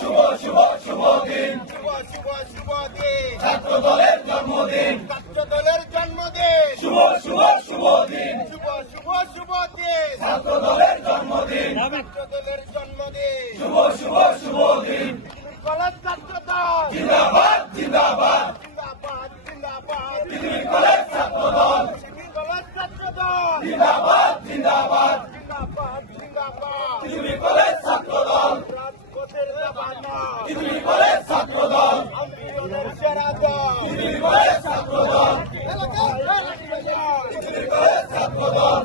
শুভ শুভ শুভ দিন। শুভ শুভ শুভ দিন জন্মদিন ছাত্রদলের জন্মদিন শুভ শুভ শুভ দিন শুভ শুভ শুভ দিন জন্মদিন শুভ শুভ শুভ দিন কলেজ ছাত্রদল জিন্দাবাদ জিন্দাবাদ জিন্দাবাদ জিন্দাবাদ পৃথিবী কলেজ জিন্দাবাদ জিন্দাবাদ জিন্দাবাদ ছাত্রদল। ছাত্রদল। ছাত্রদল।